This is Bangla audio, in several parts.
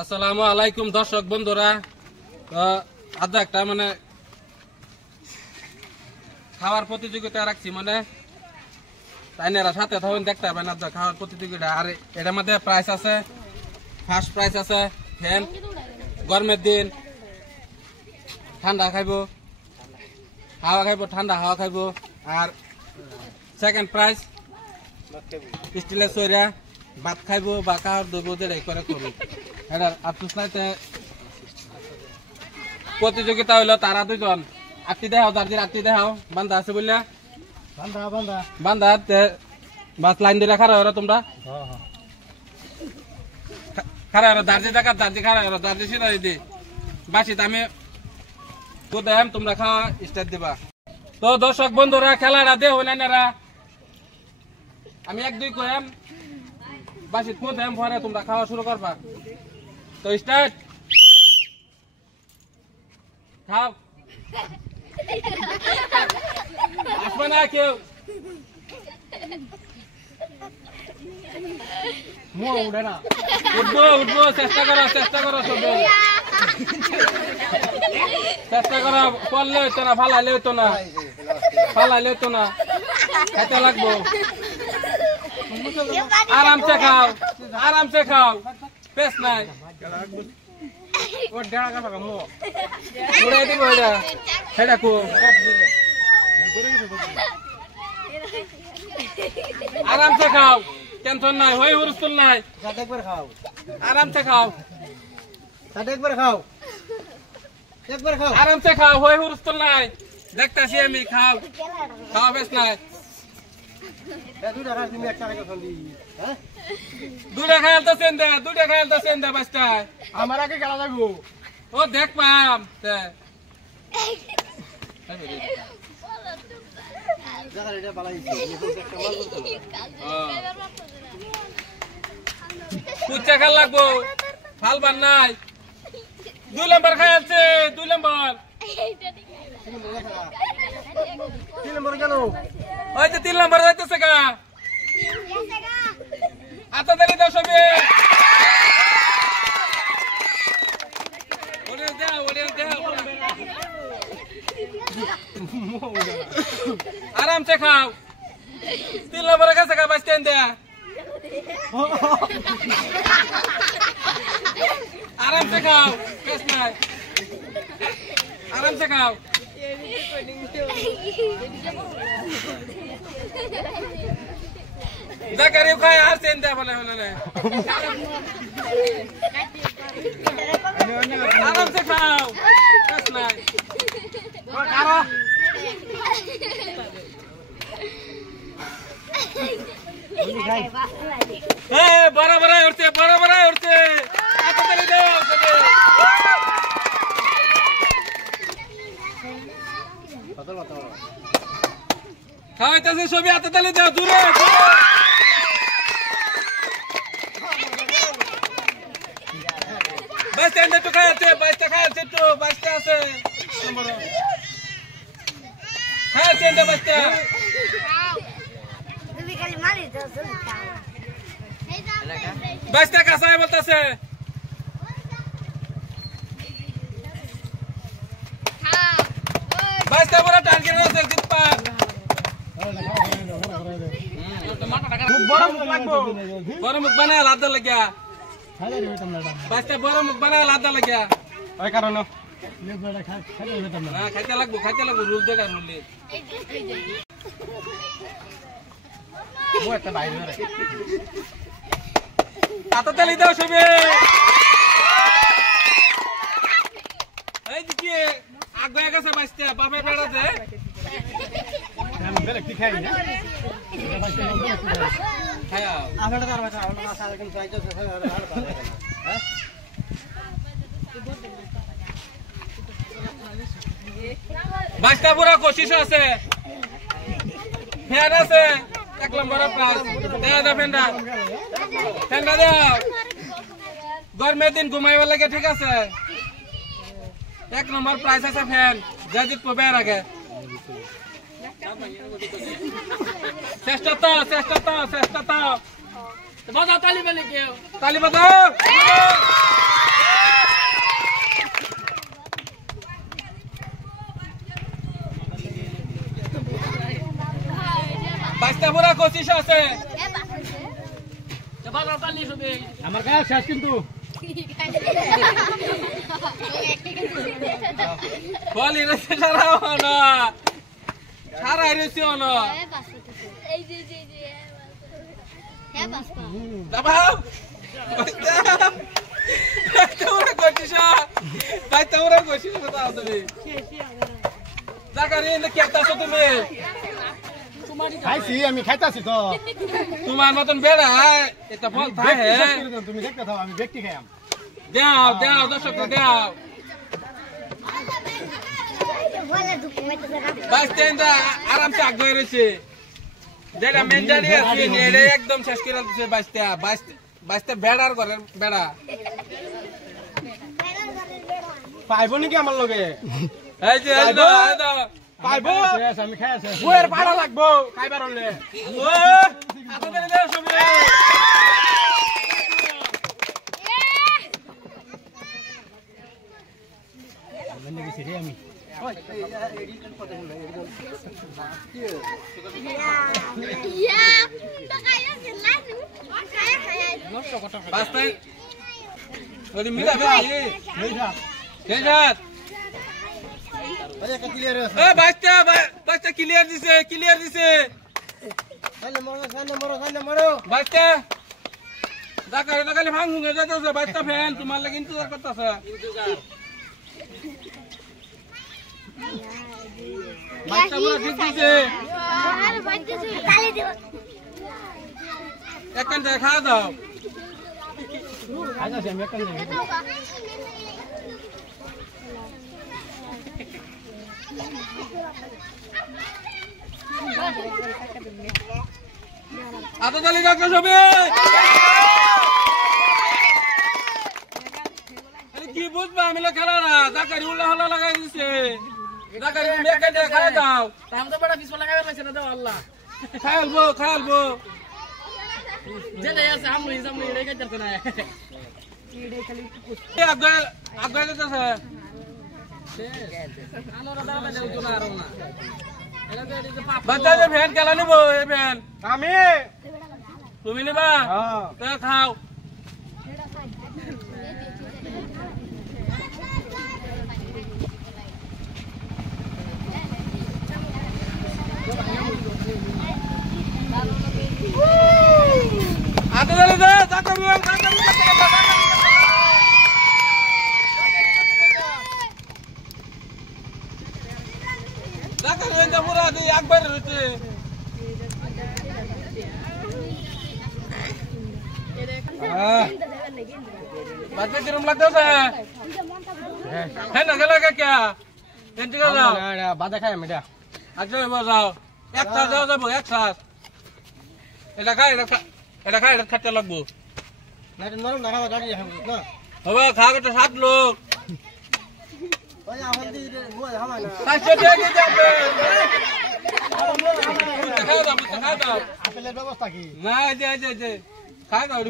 আসসালামু আলাইকুম দর্শক বন্ধুরা, আদা একটা মানে খাওয়ার প্রতিযোগিতা রাখছি, মানে তাইনারা সাথে তখন দেখতে পারবেন আদা খাওয়ার প্রতিযোগিতা। আর এটার মধ্যে প্রাইস আছে, ফার্স্ট প্রাইস আছে ফ্যান, গরমের দিন ঠান্ডা খাইব, হাওয়া খাইব, ঠান্ডা হাওয়া খাইব। আর সেকেন্ড প্রাইজ স্টিলের সইরা ভাত খাইব বা কাহার দইব, যেটাই করে করবো। এটার আফসোস নাই। প্রতিযোগিতা হইলো তারা দুজন আটটি দেখাও, দার্জির আটটি দেখাও, বান্ধা আছে বললা বান্ধা বাস লাইন দিলে খারা হলো, তোমরা খারা হলো দার্জি জায়গা, দার্জি খারা হলো, দার্জি সিধা দিদি বাসিত আমি তো দেখাম, তোমরা খাওয়া স্টার্ট দিবা। তো দর্শক বন্ধুরা, খেলাটা দে হইনারা আমি এক দুই কয়াম বাসিত পো দেম, পরে তোমরা খাওয়া শুরু করবা। তো স্টার্ট, খাও। আসবে না কেউ, উঠে না, উঠবো উঠবো, চেষ্টা করো সবাই, চেষ্টা করো। পড়লে হইতো না, ফালাইলে হইতো না, ফালাইলে হইতো না, খেতে লাগবো। আরামসে খাও, আরামসে খাও, পেস নাই। আরামসে খাও, টেনশন নাই, হই হুরস্তুল নাই, আরামসে খাও, আরামসে খাও, হই হুরস্তুল নাই, দেখতেছি আমি, খাও খাওয়া বেশ নাই। দুটা খায়াল তো সেন্দা, দুটা খায়াল তো সেন্দা বাসটায়, আমার আগে খেলা যাবো। ও দেখ পাম কুচ্চা খাল লাগবো, ফালবার নাই। 2 নম্বর খায়ালছে, 2 নম্বর, 3 নম্বর গেল, ওই যে 3 নম্বর যাইতেছে গা। আচ্ছা তাহলে দাও সবে, আরামসে খাও। 3 নম্বরের কাছে গা বাস স্ট্যান্ড দেয়া, আরামসে খাও, কেস নাই, আরামসে খাও। জাকারিও খায় আর চেন দেয়া বলে হলে, আরামসে খাও, কেস নাই। বড় বড় উঠছে, বড় বড় উঠছে, খাওয়াইতেছে ছবি, হাতে তালি দাও, দূরে বাস স্ট্যান্ড একটু খাইছে, বাইশটা খাইছে, একটু 22টা আছে, হ্যাঁ চেন্দা 22টা, বাইশটা কাঁচায় বলতেছে। বাইশটা বড় টার্গেট আছে, জিতপা বড় মুখ বানায় লাদা লাগিয়া, বাইশটা বড় মুখ বানায় লাদা লাগিয়া, ওই কারণে খাইতে লাগবো, খাইতে লাগবো, রুল দেখা রুল তালি দাও সবে। এই দিকে আগে গেছে বাইশটা, বাপের বেড়াতে বাইশটা পুরা কোশিশ আছে, ফ্যান আছে 1 নম্বর প্রাইস দেওয়া দা, ফ্যানটা ফ্যানটা দাও, গরমের দিন ঘুমাইবার লাগে, ঠিক আছে। 1 নম্বর প্রাইস আছে ফ্যান, যা জিতবো বের আগে। চেষ্টা তো, চেষ্টা তো, চেষ্টা তো, বাজাও তালি, তালি বাজাও। বাইশটা পুরা 25 আছে আমার গায়ে শেষ কিন্তু বলি রয়েছে সারা না সারা রয়েছে না দাবাও তোমরা করছিস তাই তোমরা করছিস কথা তুমি জাকারি না কি আছো তুমি খাইছি আমি খাইতাছি তো তোমার মতন বেড়া এটা ফল থাকে তুমি দেখতে থাও আমি ব্যক্তি খাইম দাও দাও দর্শক দাও বাইশটা আরামসে আগে রয়েছে যেটা মেন্টালি আছে এটা একদম শেষ করে দিচ্ছে বাইশটা বেড়ার ঘরের বেড়া পাইব নাকি আমার লগে এই যে পাইব আমি খাই আছে বইয়ের ভাড়া লাগবো খাইবার হলে বাইশটা ক্লিয়ার দিছে বাইশটা খালি ভাঙ ভুঙে যাইতেছে বাইশটা ফ্যান তোমার লাগে ইন্তজার করতেছে বাইশটা পুরো ঠিক দিছে এক ঘন্টা খাওয়া দাও খাইতাছি আমি একটা আতো তালি ডাক্তার সবে কি বুঝবা আমি খেলা না জাকারি উল্লা হল্লা লাগাই দিছে জাকারি মেকাতে খাই দাও আমি তো বড় পিছলা লাগাই পাইছে না দাও আল্লাহ খাইলবো জেলে আছে আমনি জামনি রেগে যাচ্ছে না আগে যেতেছে আনোরা দাঁড়া দেও তো না আর না এটা যে পাপ বাচ্চা যে ফ্যান খেলা নিব এই ফ্যান আমি তুমি নিবা তো খাও আতো তালি দে জাকারি পুরা দিয়ে একবার রয়েছে বাচ্চা কিরম লাগতেছে হ্যাঁ না গেল কে যাও বাদা খাই আমি আচ্ছা যাও এক শ্বাস যাও যাবো এক শ্বাস এটা খাটতে লাগবো নরম না খাওয়া গাড়ি হবে খা করতে 7 লোক আপেলের ব্যবস্থা কি না খাই দাও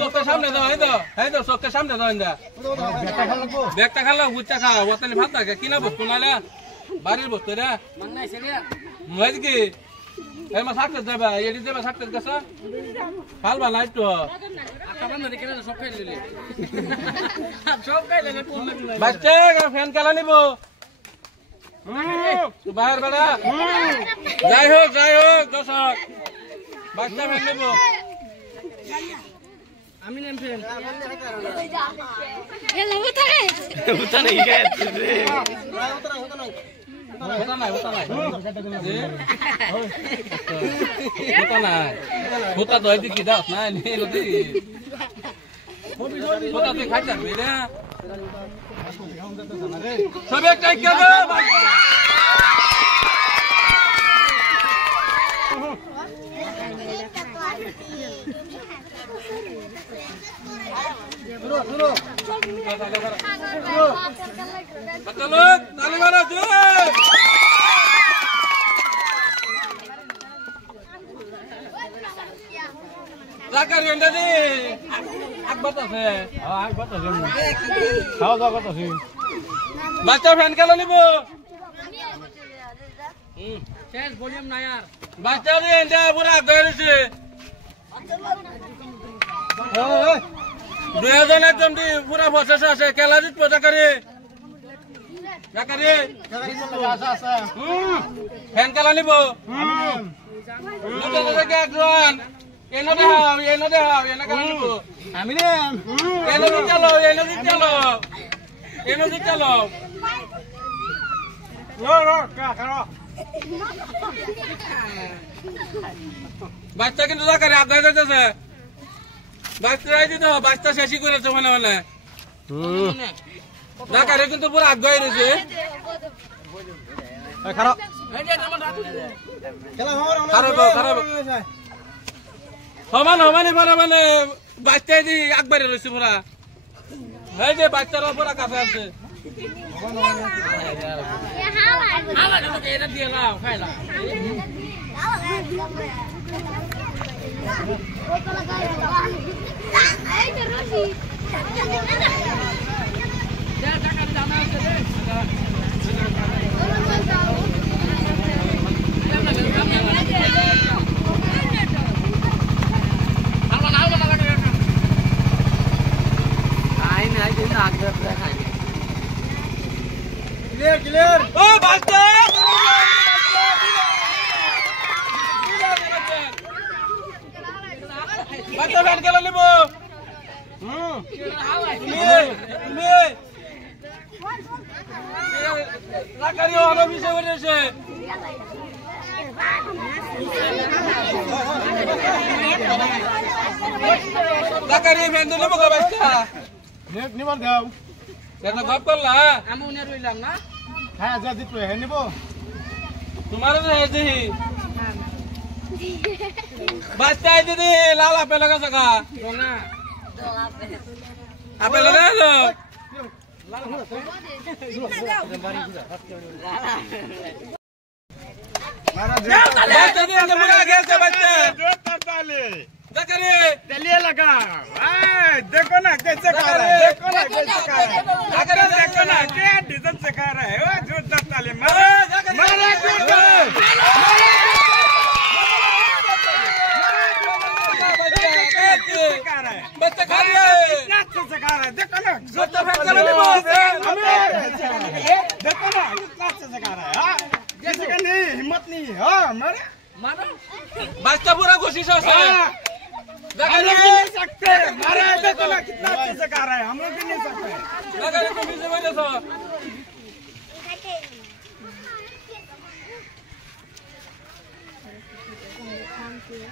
বুঝতে সামনে দাও সামনে দাও ব্যাগটা খালো বুঝতে খা ওতালি ভাত থাকে কিনা বস্তু নালে বাড়ির বস্তু রে মাংনাইছে রে কি এই মা থাকতে যাবে এটি যাবে থাকতে গেছে ফালবা নাই তো আকাবান না দেখে সব খাই দিলে সব খাইলে না কোন লাগে বাচ্চা ফ্যান খেলা নিব বাইরে বেড়া যাই হোক দর্শক বাচ্চা ফ্যান নিব আমি নেম ফ্যান होता नहीं होता तो ऐसी की दास ना नहीं होती होता तो खाई जाते मेरे सब एक टाइप क्या चलो ताली मारो জাকারি এন্ডাদি আকবাতাছে আগ বাতাছি খাওয়া দাওয়া করতেছি বাচ্চা ফ্যান খেলা নিব শেষ ভলিউম নাই আর বাচ্চা দিয়ে পুরো আগ্রহ রয়েছে 2000 একদম পুরা প্রসেস আছে খেলা জিতবো জাকারি ফ্যান খেলা নিব একজন এনে দেখাও এনে খেলা নিব আমি এনে চালো এনে চালো বাচ্চা কিন্তু জাকারি আগ্রহ যাইতেছে বাচ্চারাই দিতে হবে বাচ্চা শেষই করেছে মনে মনে জাকারি কিন্তু পুরো আগ্রহ রয়েছে খারাপ মানে বাচ্চাই দি আকবারে রয়েছে পুরা এই যে বাচ্চারা পুরা কাছে আছে এটা দিয়ে লাও খাইলা ক্লিয়ার ও বাচ্চা বাচ্চা ফ্যান খেলা নিব জাকারি অনেক বিষয় করেছে জাকারি ফ্যান দিলে বোকা বাচ্চা নিবার দাও এত গপ করলা আমি উনি রইলাম না হ্যাঁ যা দিত হে নিব তোমার দিদি বাচ্চা দিদি লাল আপেল গাছ গা না আপেল গেলো বাচ্চা দিয়ে পুরা গেছে বাচ্চা জাকারি चलिए लगा देखो ना कैसे खा रहा है देखो ना कैसे खा रहा है देखो ना क्या डिजाइन से खा रहा है वो जोरदार ताली मारे मारे जोरदार बच्चा खा रहा है कितना अच्छे से खा रहा है देखो ना बच्चा फैन कर नहीं बोलते देखो ना कितना अच्छे से खा रहा है हाँ जैसे का नहीं हिम्मत नहीं है हाँ मारे মারো बच्चा पूरा कोशिश है हम लोग भी नहीं सकते मारे देखो ना कितना अच्छे से खा रहा है हम लोग भी नहीं सकते জাকারি তুমি যে বলেছো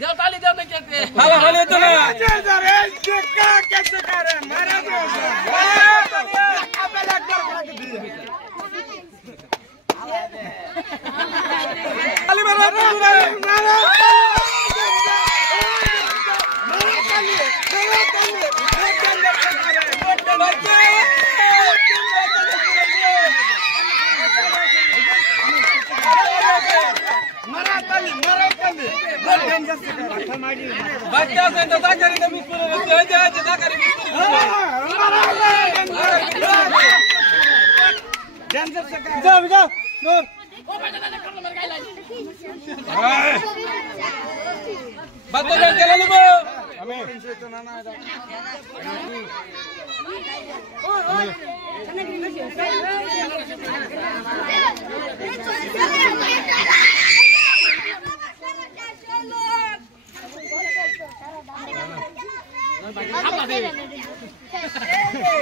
দেও তালি দেও না কেতে ভালো ভালো তো না जोरदार है देखा कैसे खा रहा है मारे जोरदार अब लग कर खा के दिया खाली मारो मारो बच्चा से तो जाकरी ने मिस करे रहे हैं जाकरी मिस करे जा जा बच्चा फैन खेला निबो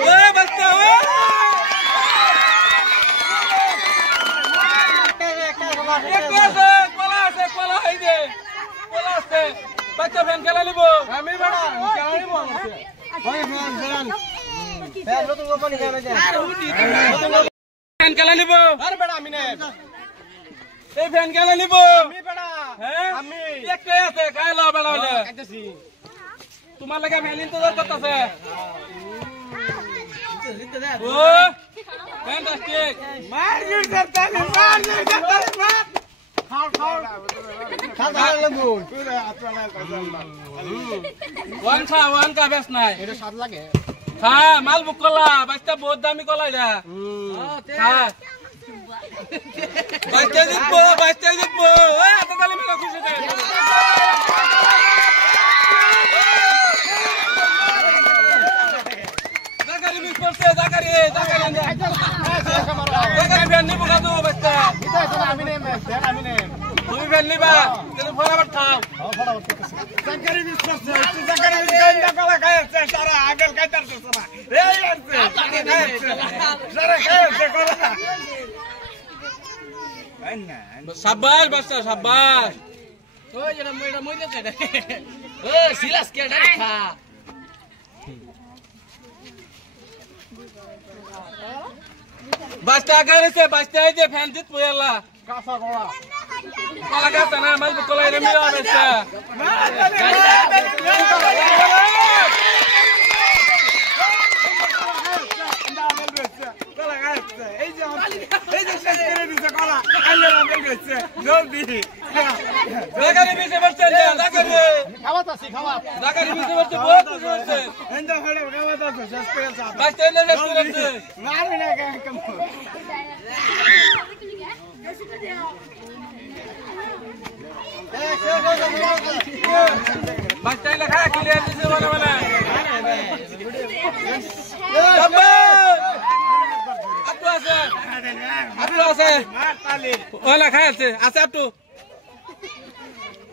ओए बच्चा ओए कोला है दे कोला से बच्चा फैन खेला निबो আমি বড়া খেলা নিব আমাকে ওই ফ্যান ফ্যান তো তুমি কোন খেলা যায় फैन खेला निबो আরে বড়া আমি না এই ফ্যান খেলা নিবো আমি বড়া হ্যাঁ আমি একটাই আছে খাইলা বেলা হলে কাটছি তোমার লাগে ফ্যান ইন্তজার করতেছে ও ফ্যান্টাস্টিক মার গিয়ে তালি মার গিয়ে তালি মার খাও খাও খাওয়া লাগবো পুরো আপনারা কাজ না ওয়ান का बेस्ट নাই এটা স্বাদ লাগে হ্যাঁ মালভোগ কলা বাচ্চা বহুত দামি কলা এটা হ্যাঁ বাচ্চা জিতবো এত তালি মেলা খুশি জাকারি মিস করছে জাকারি ফ্যান নিবো না তো বাচ্চা তুমি ফ্যান নিবা কিন্তু ফটাফট খাও জাকারি মিস করছে জাকারি গন্ডা কলা খাইছে সারা আগেল খাইতারছে না এই আছে সারা খাইছে কলা আইনা সাব্বাস বাচ্চা সাব্বাস ওই যেটা মইলেছে রে ও সিলাস কে না খা বাচ্চা গেছে বাচ্চা এই যে ফ্যান জিত পয়লা কাঁচা কলা কলা গাছ না মালভোগ কলা এর মিয়া বাচ্চা এই যে শেষ করে দিছে কলা আইলে বের গেছে জলদি জাকারি মিছে বাচ্চা জাকারি জাকারি মিছে বাচ্চা বহুত খুশি হচ্ছে এন্ড হলে গাওয়াটা শেষ করে আছে বাচ্চা এনে শেষ করেছে মারবে না কেন বাচ্চা এনে খায় ক্লিয়ার দিছে মানে আটু আছে মার তালি ওলা খায় আছে আটু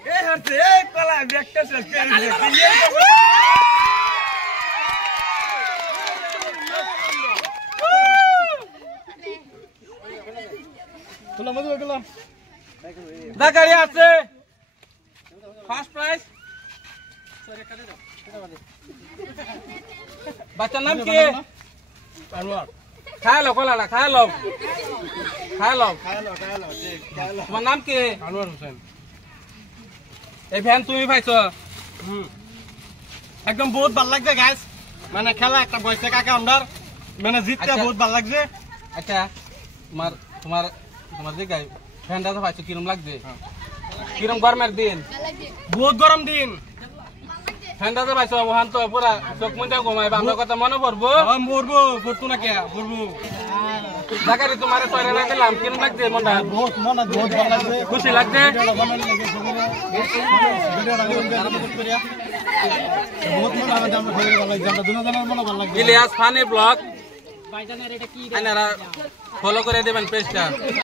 এই হচ্ছে এই কলা ব্যাগটা শেষ করে দিছে তোলা মধু গেলাম জাকারি আছে ফার্স্ট প্রাইজ বাচ্চার নাম কি আনোয়ার খায় লো কলাটা খায় লো খায়ালো ঠিক তোমার নাম কি আনোয়ার হোসেন এই ফ্যান তুমি পাইছ একদম বহুত ভালো লাগছে গাইস মানে খেলা একটা বয়সে কাকা আমদার মানে জিততে আচ্ছা। বহুত ভালো লাগছে আচ্ছা তোমার তোমার তোমার যে গাই ফ্যানটা তো পাইছো কিরম লাগছে কিরম গরমের দিন বহুত গরম দিন ফ্যানটা তো পাইছো ওখান তো পুরা চোখ মুন্ডা ঘুমাইবা আমরা কথা মনে পড়বো মরবো পড়তো না কে মরবো জাকারি তোমার তৈরি রাখলাম কিরম লাগছে মনটা বহুত মনে বহুত ভালো লাগছে খুশি লাগছে বহুত মনে আমাদের আমরা ভালো লাগছে আমরা দুজনের মনে ভালো লাগছে ইলিয়াস ফানি ব্লগ ভাইজানের এটা কি ফলো করে দেবেন পেজটা